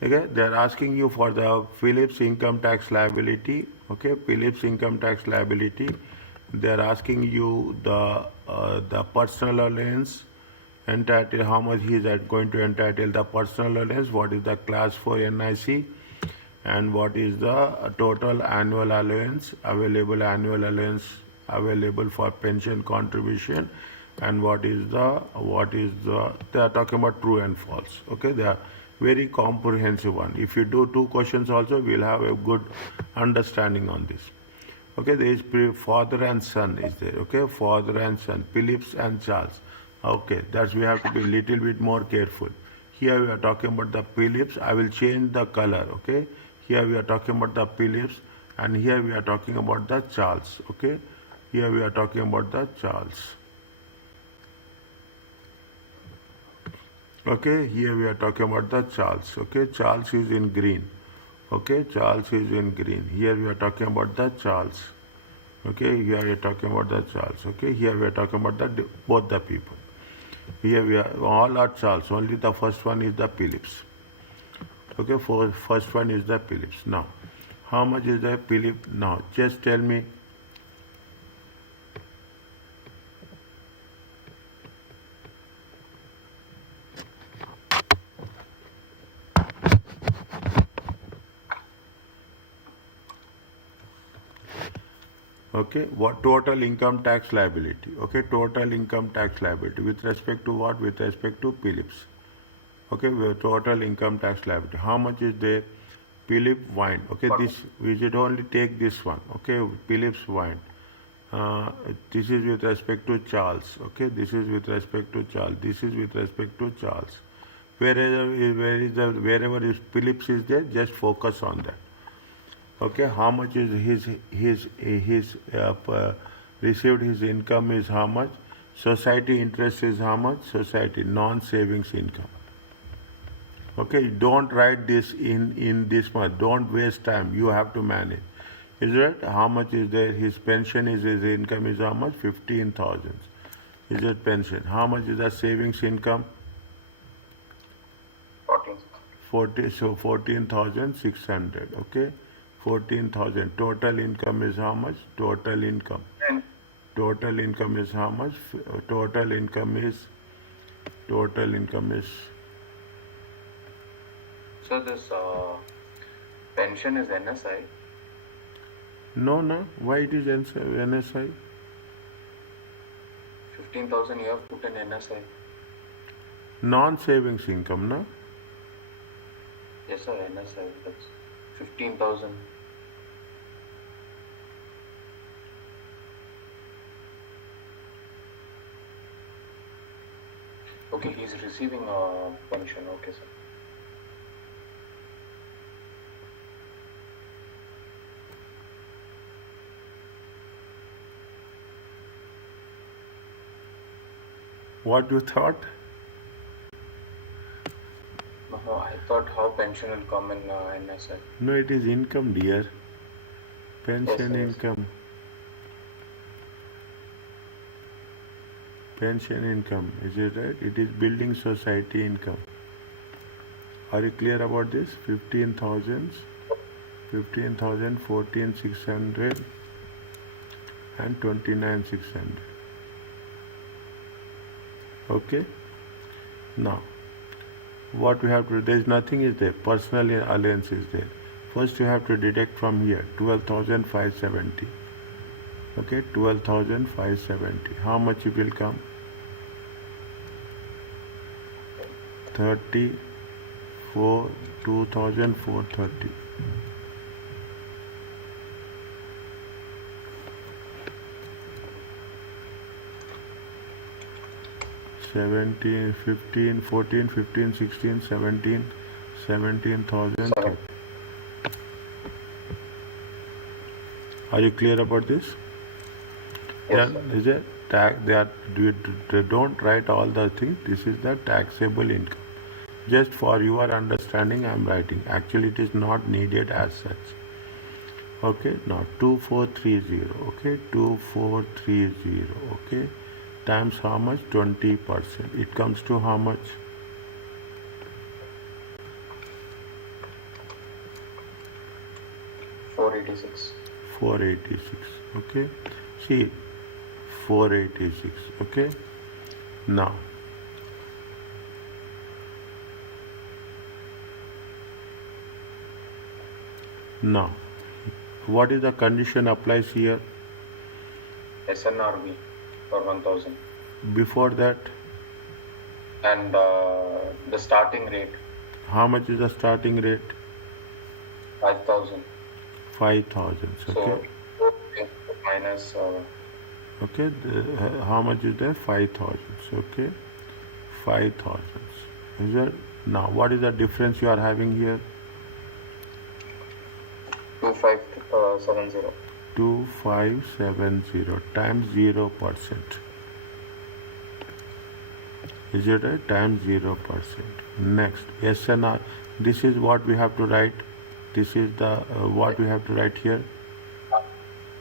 Okay, they are asking you for the Philips income tax liability. Okay, Philips income tax liability. They are asking you the personal allowance entitled, how much he is going to entitle the personal allowance, what is the class for NIC, and what is the total annual allowance available for pension contribution, and what is the they are talking about true and false. Okay, they are very comprehensive one. If you do two questions also, we'll have a good understanding on this. Okay, there is father and son is there. Okay, father and son, Phillips and Charles. Okay, that's we have to be little bit more careful. Here we are talking about the Phillips. I will change the color. Okay, here we are talking about the Phillips, and here we are talking about the Charles. Okay, here we are talking about the Charles. Okay, here we are talking about the Charles. Okay, Charles is in green. Okay, Charles is in green. Here we are talking about the Charles. Okay, here we are talking about the Charles. Okay, here we are talking about the both the people. Here we are all are Charles. Only the first one is the Phillips. Okay, first one is the Phillips. Now, how much is the Phillips? Now, just tell me. Okay, what total income tax liability? Okay, total income tax liability with respect to what? With respect to Phillips. Okay, with total income tax liability. How much is there? Philip wine. Okay, this we should only take this one. Okay, Philip's wine. This is with respect to Charles. Okay, this is with respect to Charles. This is with respect to Charles. Wherever is Phillips is there, just focus on that. Okay, how much is his received his income is how much? Society interest is how much? Society non-savings income. Okay, don't write this in this much. Don't waste time. You have to manage. Is it? How much is there? His pension is his income is how much? 15,000. Is it pension? How much is the savings income? 40. So 14,600. Okay. 14,000. Total income is how much? Total income. Total income is how much? Total income is. So this pension is NSI? No. Why it is NSI? 15,000 you have put in NSI. Non-savings income, no? Yes, sir, NSI. That's 15,000. Okay, he's receiving a pension. Okay, sir. What you thought? No, I thought how pension will come in NSI. No, it is income, dear. Pension Yes, income. Pension income, is it right? It is building society income. Are you clear about this? 15,000, 14,600 and 29,600. Okay? Now, what we have to do, there is nothing is there. Personal allowance is there. First you have to deduct from here, 12,570. Okay, 12,570. How much it will come? 2,430. 17, 15, 14, 15, 16, 17, 17,000. Are you clear about this? Yes, Then is a tax. They don't write all the things. This is the taxable income. Just for your understanding, I am writing. Actually, it is not needed as such. Okay, now 2430. Okay, 2430. Okay, times how much? 20%. It comes to how much? 486. 486. Okay, see, 486. Okay, now what is the condition applies here? SNRB for 1000. Before that, And the starting rate, how much is the starting rate? 5000. 5,000. Okay, So minus okay, how much is there? 5,000. Okay, 5,000. Is that now? What is the difference you are having here? 2570. 2570 times 0%. Is it right? Times 0%. Next, SNR. This is what we have to write. This is the what we have to write here.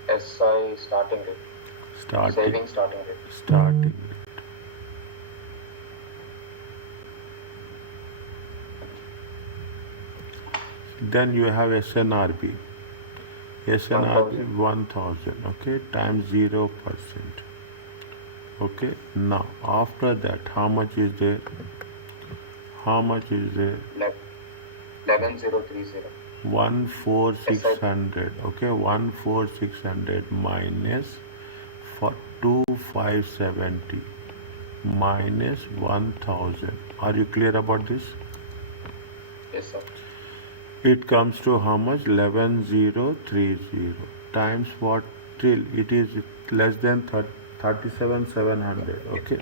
SI starting rate. Saving starting rate. Starting rate. Then you have SNRB. SNRB 1000. Okay, times 0%. Okay, now after that, how much is there? How much is there? 11030. 14600. Okay, 14600 minus for 2570 minus 1000. Are you clear about this? Yes, sir. It comes to how much? 11030 times what? Till it is less than 37,700. Okay,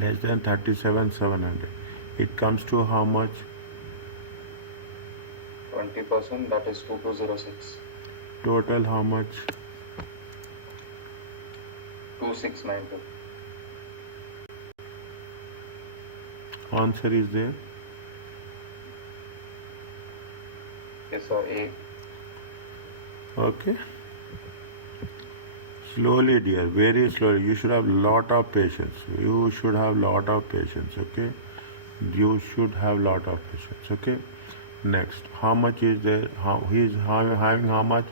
less than 37,700. It comes to how much? 20%, that is 2206. Total how much? 2692. Answer is there. Yes, sir. A. Okay. Slowly, dear, very slowly. You should have lot of patience. You should have lot of patience. Okay. You should have lot of patience. Okay. Next, how much is there? He is having how much?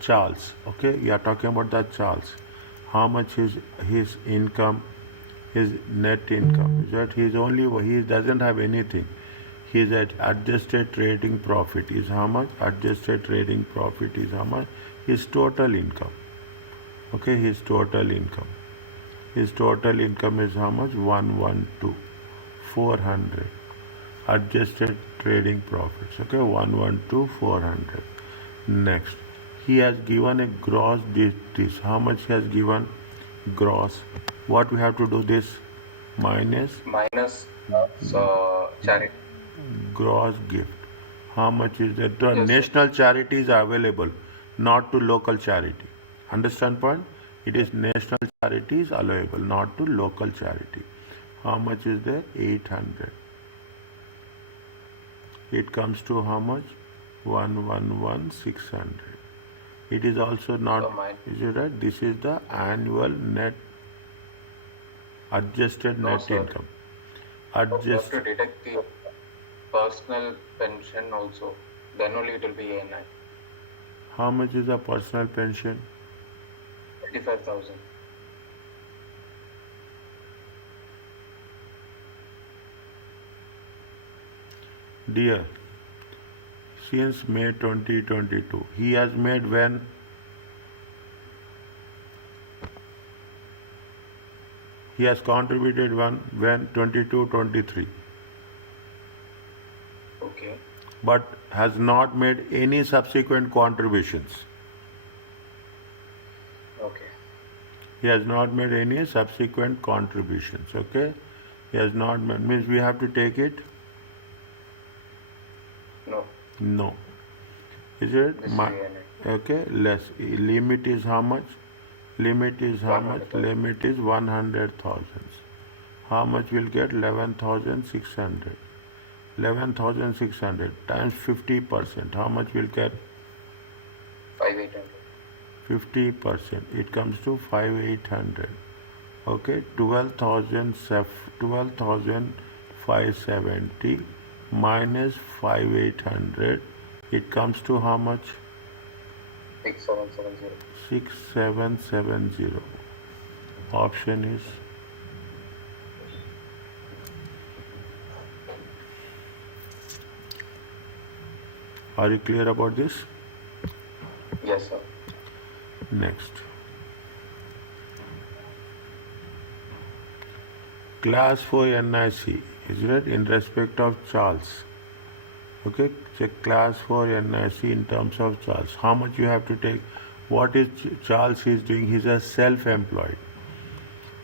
Charles. Okay. We are talking about that Charles. How much is his income? His net income. Is that he doesn't have anything. His adjusted trading profit is how much? Adjusted trading profit is how much? His total income. Okay, his total income. His total income is how much? 112,400. Adjusted trading profits. Okay, 112,400. Next, he has given a gross this. How much he has given? Gross. What we have to do this? Minus Charity. gross gift. How much is that? The Yes, national charities are available, not to local charity. Understand point? It is national charities allowable, not to local charity. How much is there? 800. It comes to how much? 111,600. It is also not. Is it right? This is the annual net adjusted No, net sir. income. You have to deduct the personal pension also. Then only it will be A9. How much is the personal pension? 35,000. Dear, since May 2022, he has made when? He has contributed when 22-23, Okay. but has not made any subsequent contributions. Okay. He has not made any subsequent contributions. Okay, he has not made, means we have to take it. No. No. Is it? This is A9. Okay, less. Limit is how much? Limit is how much? 100,000. Limit is 100,000. How much will get? 11,600. 11,600 times 50%. How much will get? 5,800. 50%. It comes to 5,800. Okay, 12,570 minus 5,800. It comes to how much? 6770. 6770. Option is are you clear about this? Yes, sir. Next. Class 4 NIC is it in respect of Charles. Okay, check class 4 NIC in terms of Charles. How much you have to take? What is Charles is doing? He's a self-employed.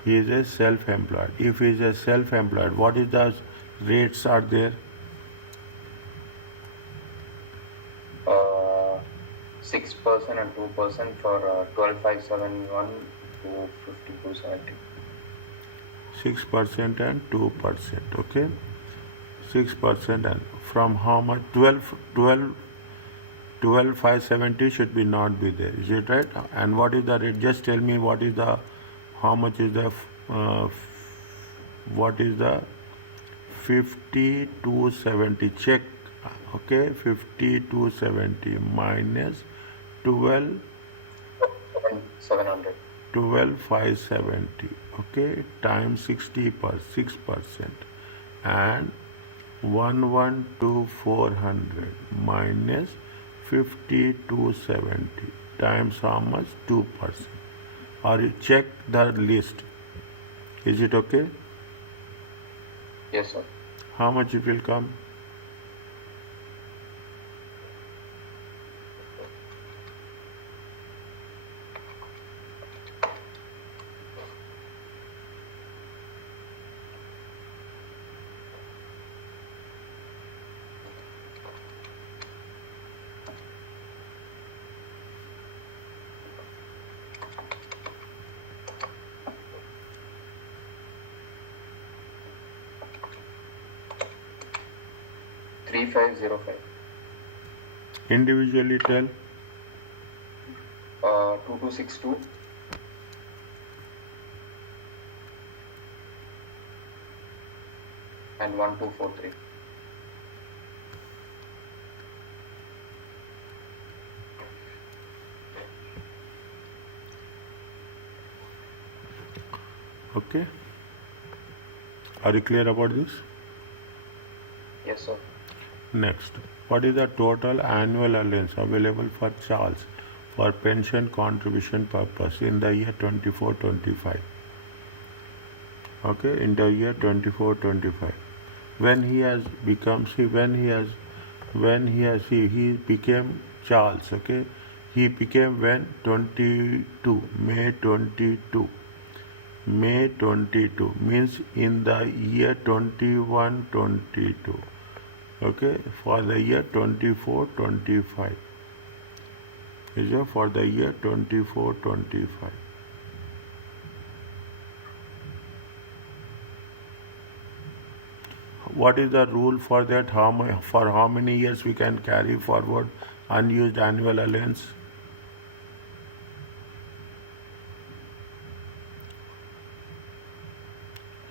He is a self-employed. If he is a self-employed, what is the rates are there? 6% and 2% for 12,571 to 5270. 6% and 2%. Okay, 6% and from how much? 12,570 should be not be there. Is it right? And what is the rate? Just tell me what is the how much is the what is the 5270? Check. Okay, 5270 minus 12 700. 12,570. Okay, times 60 per 6% and 112,400 minus 5270 times how much? 2%. Or you check the list. Is it okay? Yes, sir. How much it will come? Three 3505. Individually tell. 2262 and 1243. Okay. Are you clear about this? Yes, sir. Next, what is the total annual allowance available for Charles for pension contribution purpose in the year 24-25? Okay, in the year 24-25, when he has become he became Charles. Okay, he became when 22 May 22. May 22 means in the year 21-22. Okay, for the year 24-25. Is it for the year 24-25? What is the rule for that? For how many years we can carry forward unused annual allowance?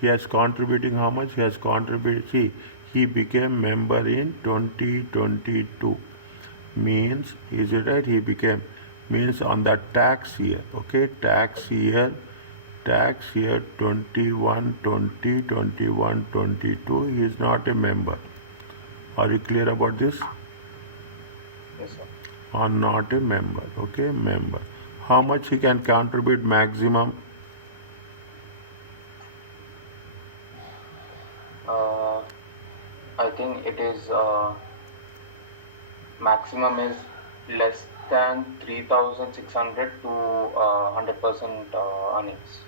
He has contributing how much? He has contributed. See, he became member in 2022. Means, is it right? He became, means on the tax year. Okay, tax year 21-20, 21-22. He is not a member. Are you clear about this? Yes, sir. Or not a member. Okay, member. How much he can contribute maximum? I think it is maximum is less than 3,600 to 100% earnings.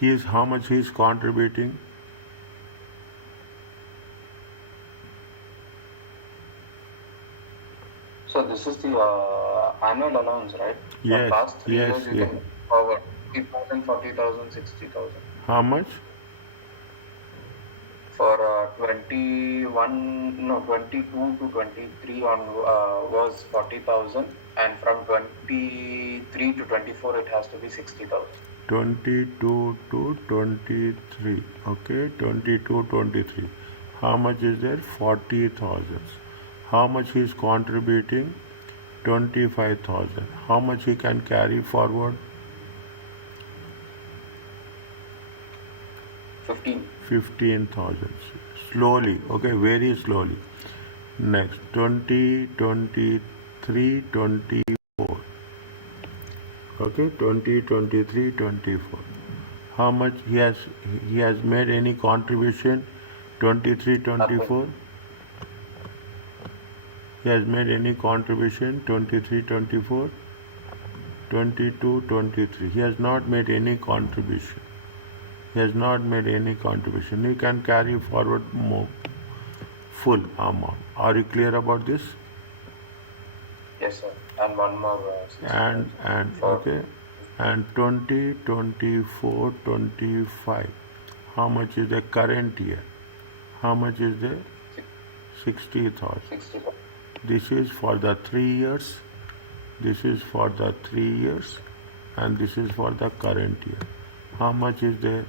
He is how much he is contributing? So this is the annual allowance, right? Yes, For past 3 yes, years you yes. can forward 50,000, 40,000, 60,000. How much? For 21 22 to 23 on was 40,000, and from 23 to 24 it has to be 60,000. 22 to 23. Okay, 22, 23. How much is there? 40,000. How much he is contributing? 25,000. How much he can carry forward? 15,000. Slowly, okay, very slowly. Next, 20, 23, 24. Okay, 20, 23, 24. How much he has made any contribution? 23, 24. He has made any contribution? 23, 24. 22, 23. He has not made any contribution. He has not made any contribution. You can carry forward more full amount. Are you clear about this? Yes, sir. And one more. Okay. And 20, 24, 25. How much is the current year? How much is the 60,000? 60,000. This is for the 3 years. This is for the 3 years. And this is for the current year. How much is there?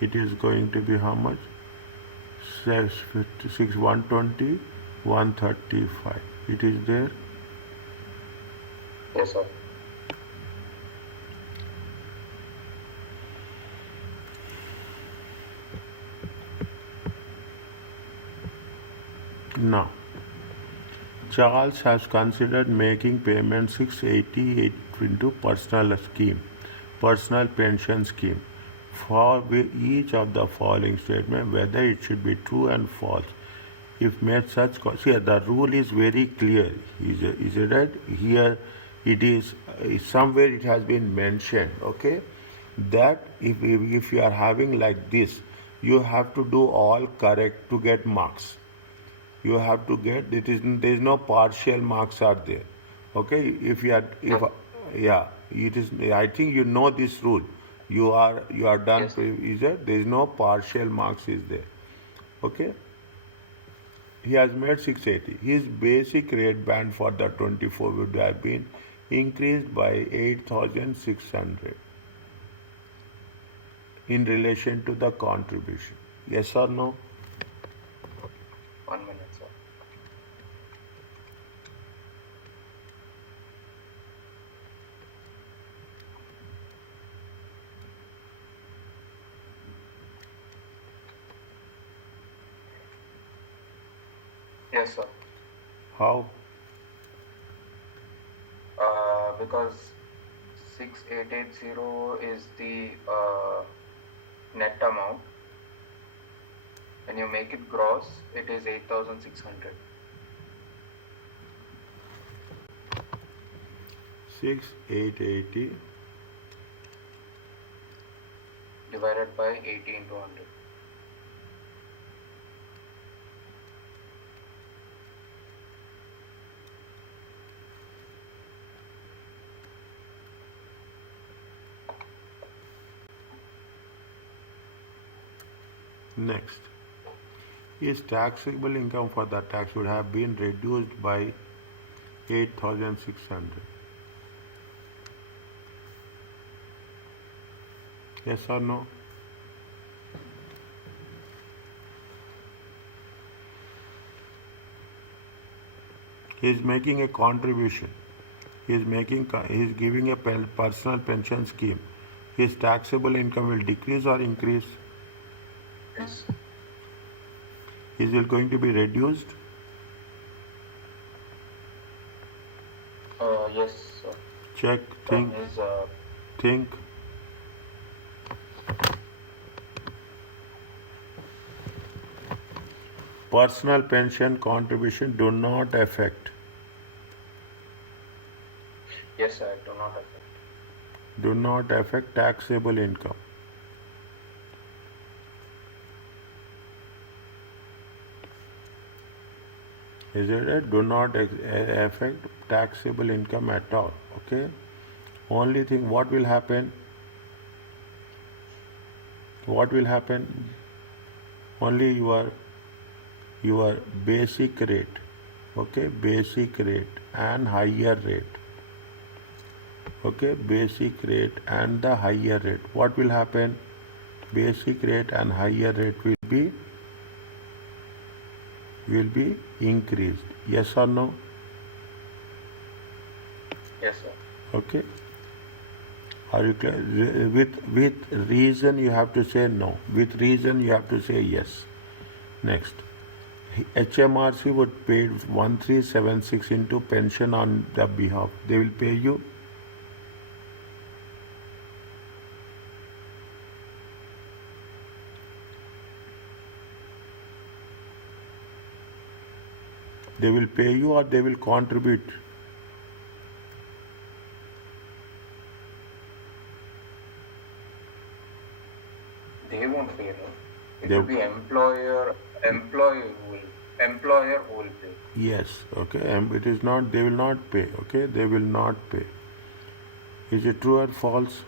It is going to be how much? 6, 120, 135. It is there. Yes, sir. Now, Charles has considered making payment 688 into personal pension scheme. For each of the following statement, whether it should be true and false. If made such, see, the rule is very clear. Is it right? Here it is, somewhere it has been mentioned, okay, that if you are having like this, you have to do all correct to get marks. You have to get, there is no partial marks are there, okay. If you are, yeah, it is, I think you know this rule. You are done. Yes. There is no partial marks is there, okay. He has made 680. His basic rate band for the 24 would have been increased by 8,600 in relation to the contribution. Yes or no? 1 minute, sir. Yes, sir. How? Because 6880 is the net amount. When you make it gross, it is 8,600. 6,880 divided by 80 into 100. Next, his taxable income for the tax would have been reduced by 8,600. Yes or no? He is making a contribution. He is giving a personal pension scheme. His taxable income will decrease or increase? Yes. Is it going to be reduced? Yes, sir. Check, think, think. Personal pension contribution do not affect. Yes, sir, do not affect. Do not affect taxable income. Is it right? Do not affect taxable income at all. Okay. Only thing, what will happen? What will happen? Only your basic rate, okay, basic rate and higher rate, okay, basic rate and the higher rate, what will happen? Basic rate and higher rate will be increased. Yes or no? Yes, sir. Okay. Are you clear? With reason you have to say no. With reason you have to say yes. Next. HMRC would pay 1376 into pension on the behalf. They will pay you. They will pay you or they will contribute. They won't pay, no? It They, will be employer who will pay. yes, okay. And it is not, they will not pay, okay? They will not pay. Is it true or false?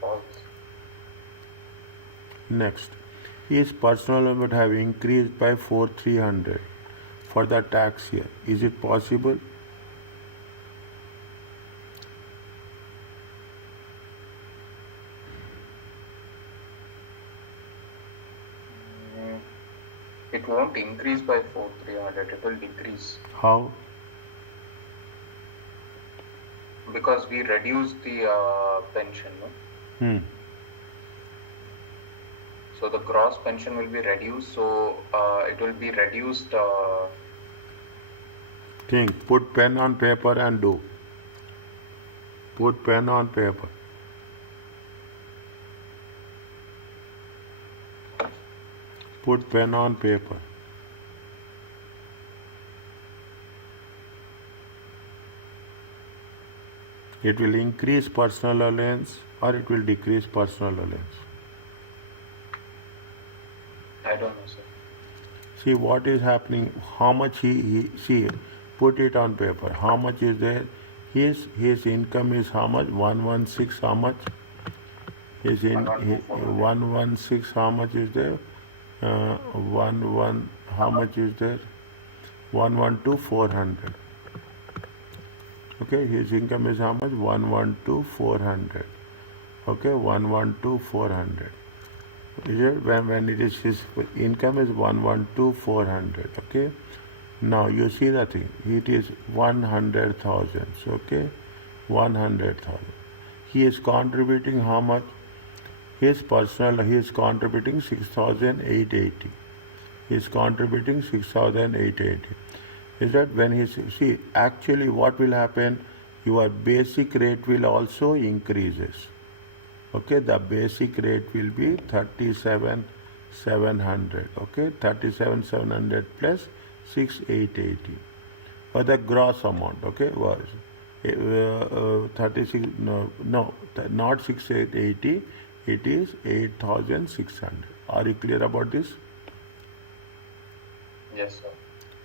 False. Next. His personal loan would have increased by 4,300 for the tax year. Is it possible? It won't increase by 4,300. It will decrease How? because we reduced the pension, no? So the gross pension will be reduced. So it will be reduced. Think. Put pen on paper and do. Put pen on paper. Put pen on paper. It will increase personal allowance or it will decrease personal allowance. I don't know, sir. See what is happening, how much he see, put it on paper. How much is there? His income is how much? 116, how much? His in 116, how much is there? 11, how much is there? 112, 400. Okay, his income is how much? 112, 400. Okay, 112, 400. Is it when it is his income is 112, 400. Okay. Now you see the thing. It is 100,000. Okay, 100,000. He is contributing how much? His personal. He is contributing 6,880. He is contributing 6,880. Is that when he see actually what will happen? Your basic rate will also increases. Okay, the basic rate will be 37,700. Okay, 37,700 plus 6,880. Or the gross amount. Okay, was 36. No, not 6,880. It is 8,600. Are you clear about this? Yes, sir.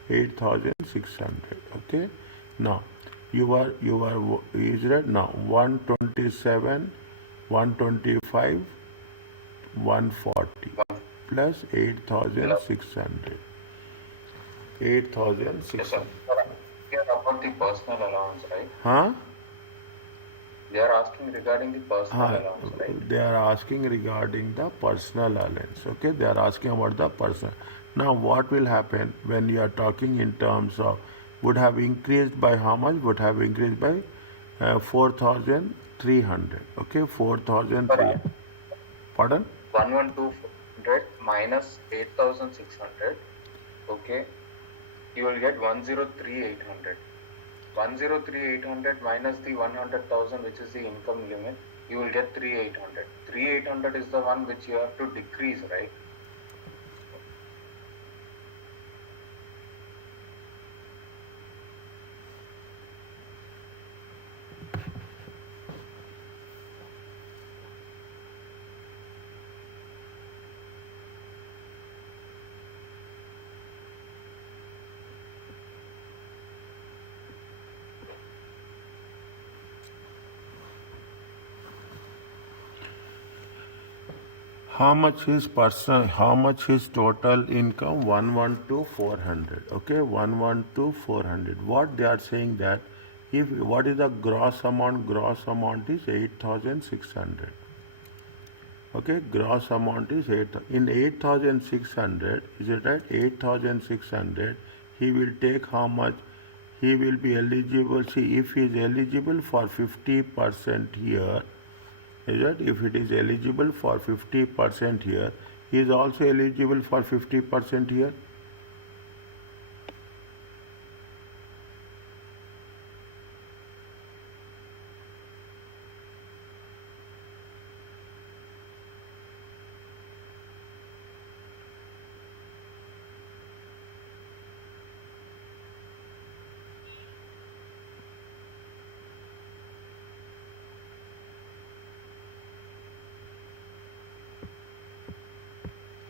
8,600. Okay. Now you are is that now 127, 125, 140 plus 8,600. Yes, sir. 8,600. Here about the personal allowance, right? Huh? They are asking regarding the personal allowance, right? They are asking regarding the personal allowance. Okay, they are asking about the personal. Now, what will happen when you are talking in terms of would have increased by how much? Would have increased by 4,300. Okay, 4,300. Pardon? 112,400 minus 8,600. Okay, you will get 103,800. 103,800 minus the 100,000, which is the income limit, you will get 3,800. 3,800 is the one which you have to decrease, right? How much is personal? How much is total income? 112,400. Okay, 112,400. What they are saying that if what is the gross amount? Gross amount is 8,600. Okay, gross amount is 8. In 8,600, is it right? 8,600. He will take how much? He will be eligible. See, if he is eligible for 50% here, is it? If it is eligible for 50% here, he is also eligible for 50% here.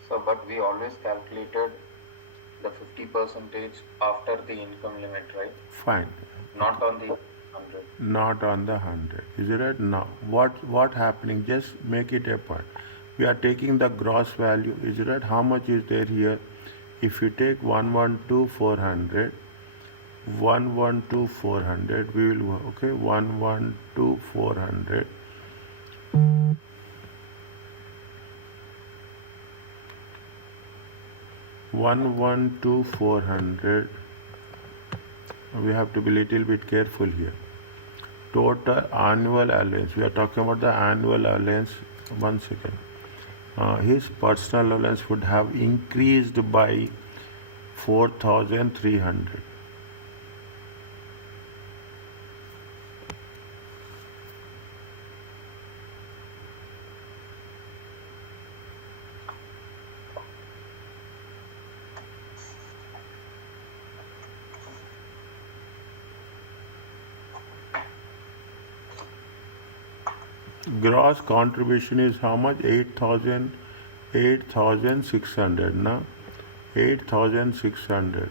So, but we always calculated the 50 percentage after the income limit, right? Fine. Not on the 100. Not on the 100. Is it right? Now, what happening? Just make it a point. We are taking the gross value. Is it right? How much is there here? If you take 112,400, 112,400, we will go, okay, 112,400. 112,400. We have to be little bit careful here. Total annual allowance. We are talking about the annual allowance. 1 second. His personal allowance would have increased by 4,300. Gross contribution is how much? 8,600. Na? 8,600.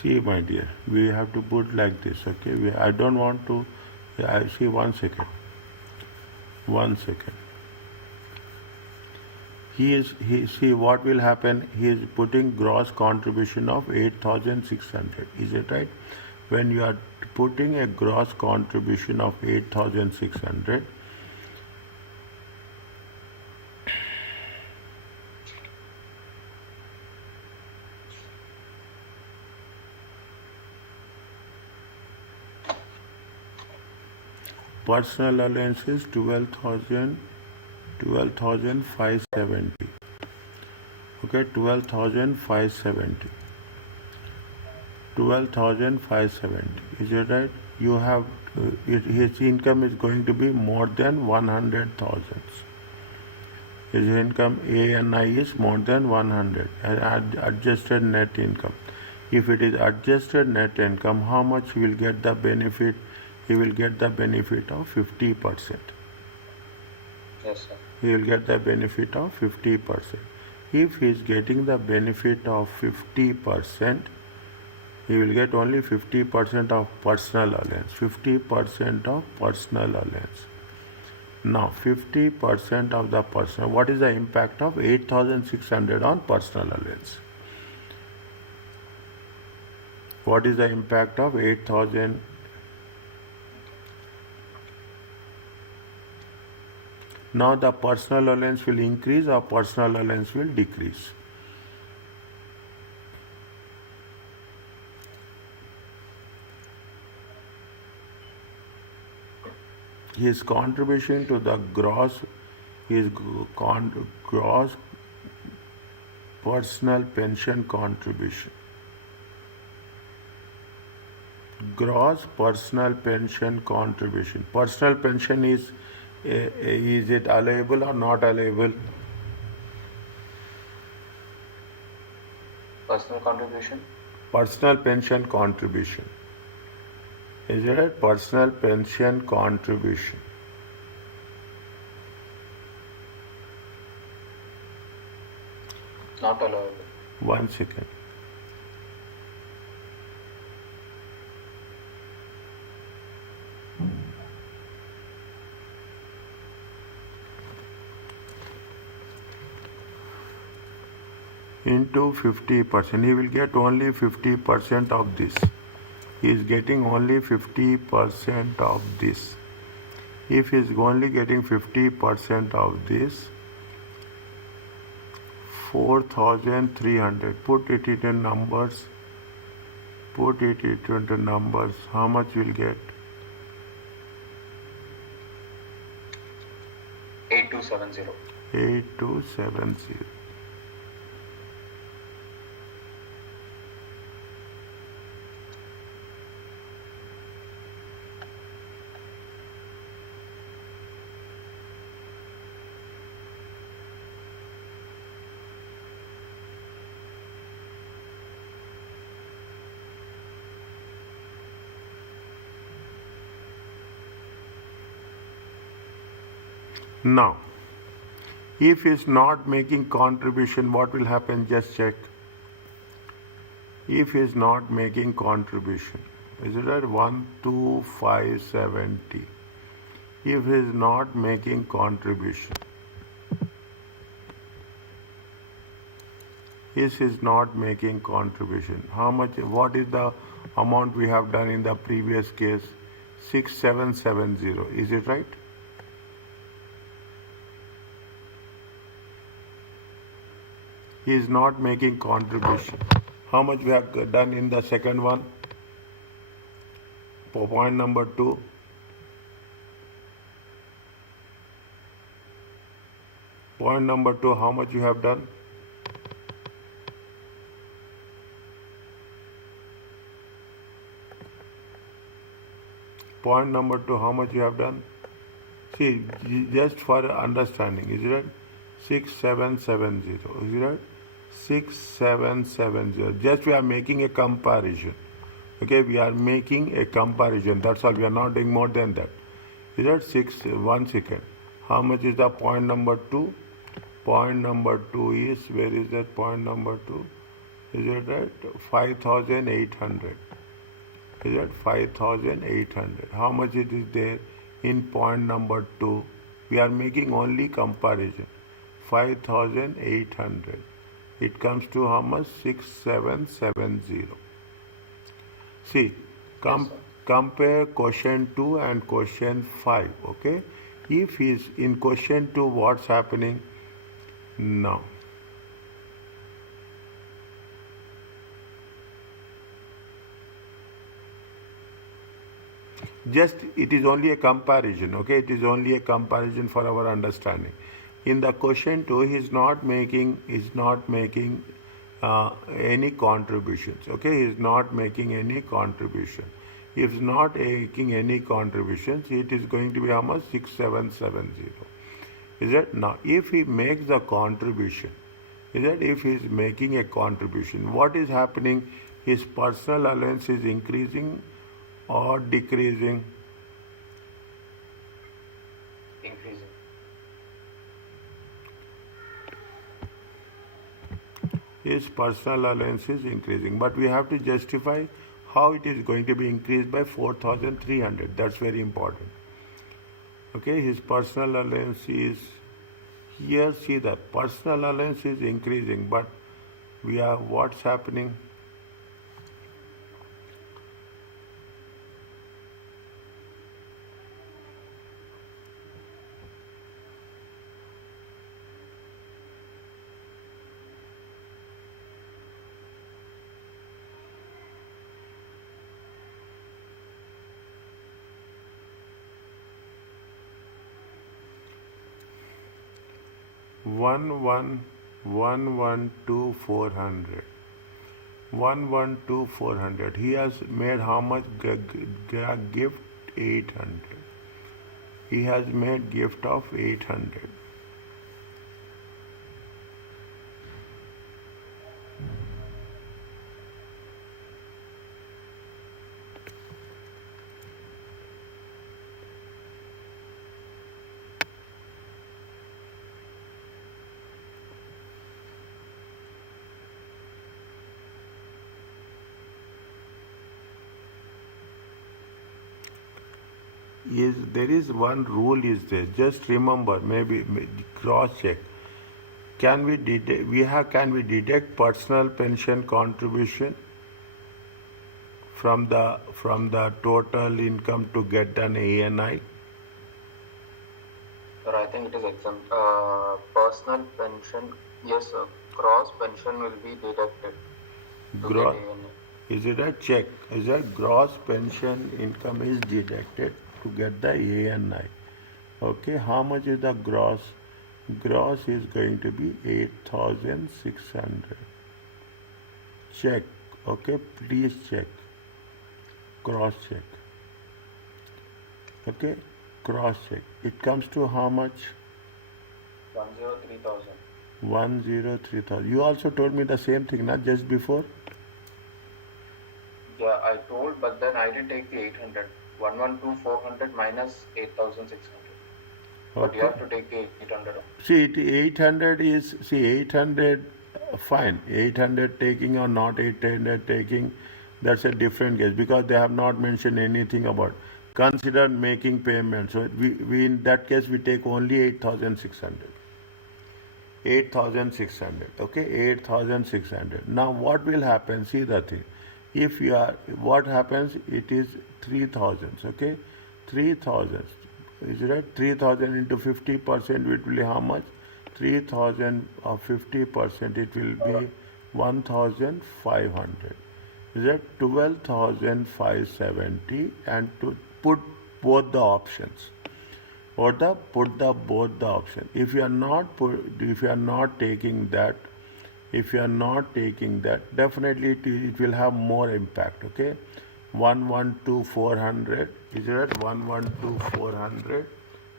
See, my dear, we have to put like this, okay? I don't want to. I see. 1 second. 1 second. See what will happen. He is putting gross contribution of 8,600. Is it right? When you are putting a gross contribution of 8,600, personal allowance is 12,570. Okay, 12,570. 12,570. Is it right? You have his income is going to be more than 100,000. His income ANI is more than 100. Adjusted net income. If it is adjusted net income, how much he will get the benefit? He will get the benefit of 50%. Yes, sir. He will get the benefit of 50%. If he is getting the benefit of 50%, he will get only 50% of personal allowance. 50% of personal allowance. Now, 50% of the personal. What is the impact of 8,600 on personal allowance? What is the impact of 8,000? Now the personal allowance will increase or personal allowance will decrease. His contribution to the gross personal pension contribution. Gross personal pension contribution. Personal pension is it allowable or not allowable? Personal contribution? Personal pension contribution. Is it a personal pension contribution? not allowable. 1 second. Into 50%, he will get only 50% of this. He is getting only 50% of this. If he is only getting 50% of this, 4,300. Put it into numbers. Put it into numbers. How much will get? 8270. 8270. Now, if he is not making contribution, what will happen? Just check. If he is not making contribution, is it at 12570? If he is not making contribution, if he is not making contribution, how much? What is the amount we have done in the previous case? 6770. Is it right? He is not making contribution. How much we have done in the second one? Point number 2. Point number 2, how much you have done? Point number 2, how much you have done? See, just for understanding, is it right? 6770, is it right? 6770. Just we are making a comparison. Okay, we are making a comparison. That's all. We are not doing more than that. Is that 1 second? How much is the point number 2? Point number 2 is, where is that point number 2? Is it right? 5800. Is that 5800? How much it is there in point number 2? We are making only comparison. 5800. It comes to how much? 6770. See, compare question 2 and question 5. Okay, if he is in question 2, what's happening now? Just it is only a comparison. Okay, it is only a comparison for our understanding. In the question 2, he is not making any contributions. Okay, he is not making any contribution. If he is not making any contributions, it is going to be how much? 6770. Is it? Now, if he makes the contribution, is that if he is making a contribution, what is happening? His personal allowance is increasing or decreasing? Increasing. His personal allowance is increasing, but we have to justify how it is going to be increased by 4,300. That's very important. Okay, his personal allowance is here. See, the personal allowance is increasing, but we are what's happening? One one two 400. 400. He has made how much gift? 800. He has made gift of 800. there is one rule is there. Just remember, maybe cross check. Can we deduct personal pension contribution from the total income to get an ANI? Sir, I think it is exempt. Personal pension, yes, sir. Gross pension will be deducted to Gross. get ANI. Is it a check? Is that gross pension income is deducted to get the ANI? Okay, how much is the gross? Gross is going to be 8,600. Check. Okay, please check. Cross check. Okay, cross check. It comes to how much? 103,000. 103,000. You also told me the same thing, not just before? Yeah, I told, but then I did take the 800. 112,400 minus 8,600. But you have to take the 800. See, 800, fine. 800 taking or not 800 taking, that's a different case because they have not mentioned anything about. Consider making payments. So we in that case we take only 8,600. 8,600. Okay, 8,600. Now what will happen? See the thing. If you are, what happens? It is 3,000. Okay, 3,000. Is it 3,000 into 50%? It will be how much? 3,000 of 50%. It will be 1,500. Is that 12,570? And to put both the options. Or put the both the option. If you are not taking that, definitely it will have more impact. Okay, 112,400. Is it 112,400?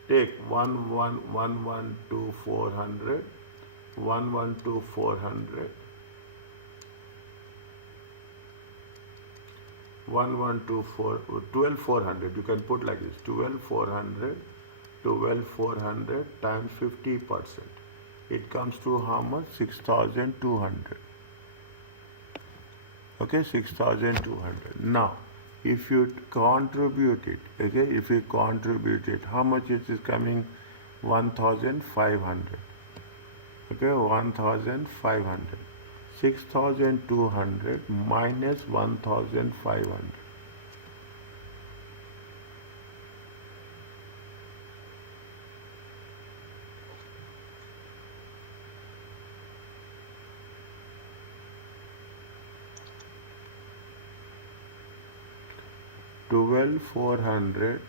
Take 112,400. 112,400. 12,400. You can put like this: 12,400. 12,400 times 50%. It comes to how much? 6,200. Okay, 6,200. Now, if you contribute it, okay, if you contribute it, how much it is coming? 1,500. Okay, 1,500. 6,200 minus 1,500. 12,400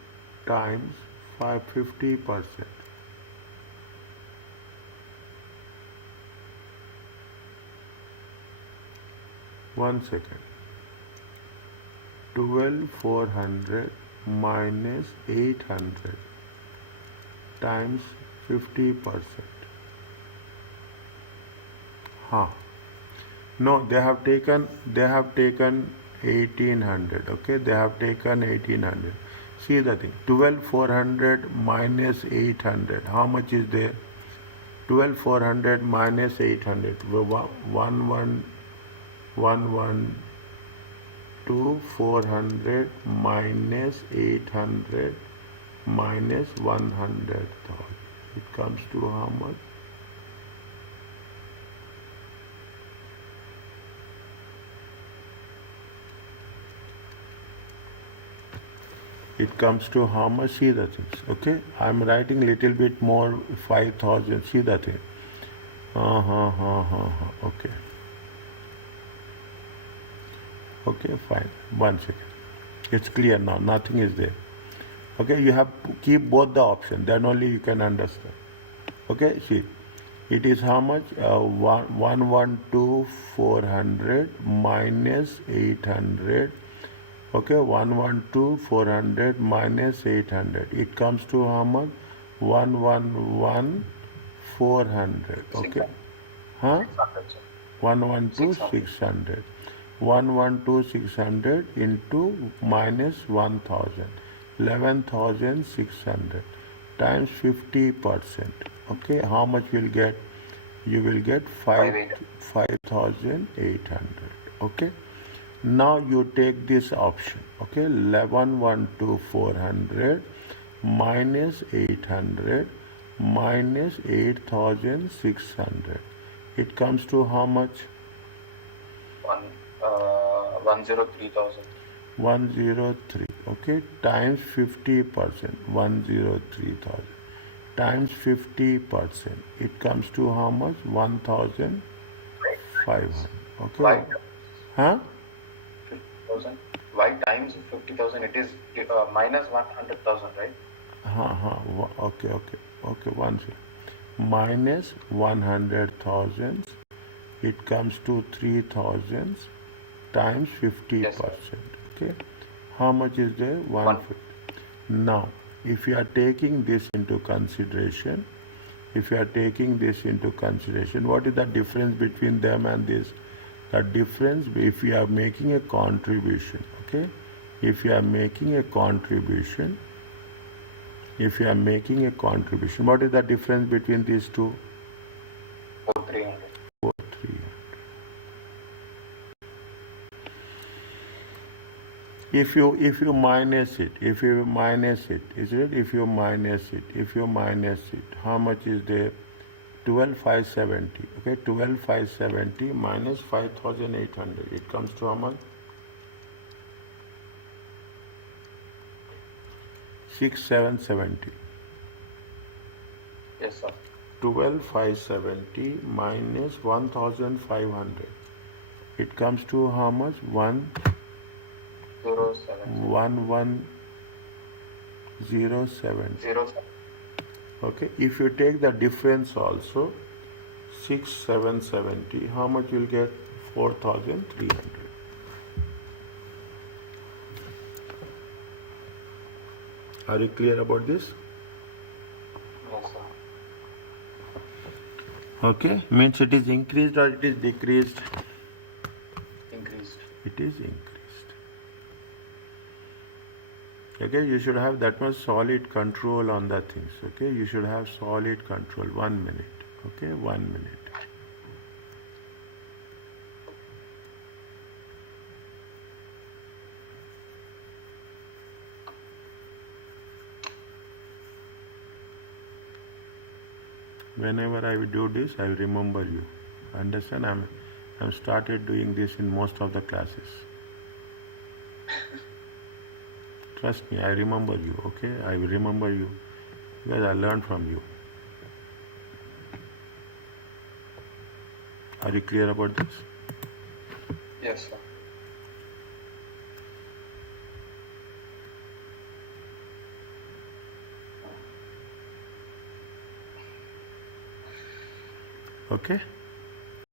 times 50%. One second. 12,400 minus 800 times 50%. Huh. No, they have taken 1,800. Okay, they have taken 1,800. See the thing. 12,400 minus 800. How much is there? 12,400 minus 800. 112,400 minus 800 minus 100,000. It comes to how much? It comes to how much? See the things. Okay, I'm writing little bit more. 5,000. See the thing. Okay. Okay, fine. One second. It's clear now. Nothing is there. Okay, you have to keep both the options. Then only you can understand. Okay, see. It is how much? 112,400 minus 800. Okay, 112,400 minus 800. It comes to how much? 111,400. Okay. Huh? 112,600. 112,600 into minus 1,000. 11,600 times 50%. Okay, how much will get? You will get 5,800. Okay. Now you take this option. Okay, 11,12400 minus 800 minus 8,600. It comes to how much? 103,000. 103. Okay, times 50%. 103,000 times 50%. It comes to how much? 1,500. Why Okay. Huh? 50,000? Why times 50,000? It is minus 100,000, right? Okay, okay, okay. One second. Minus 100,000. It comes to 3,000 times Yes, sir. 50%. Okay. How much is there? One. 150. Now, if you are taking this into consideration, what is the difference between them and this? The difference, if you are making a contribution, okay? If you are making a contribution, what is the difference between these two? 300. 3. If you minus it, is it? If you minus it, how much is there? 12,570. Okay, 12,570 minus 5,800. It comes to how much? 6,770. Yes, sir. 12,570 minus 1,500. It comes to how much? 1,107. 07. Okay, if you take the difference also, 6,770, how much you'll get? 4,300. Are you clear about this? Yes, sir. Okay, means it is increased or it is decreased? Increased. It is increased. Okay, you should have that much solid control on the things. Okay, you should have solid control. 1 minute. Okay, 1 minute. Whenever I will do this, I will remember you. Understand? I'm started doing this in most of the classes. Trust me, I remember you. Okay, I will remember you because I learned from you. Are you clear about this? Yes, sir. Okay.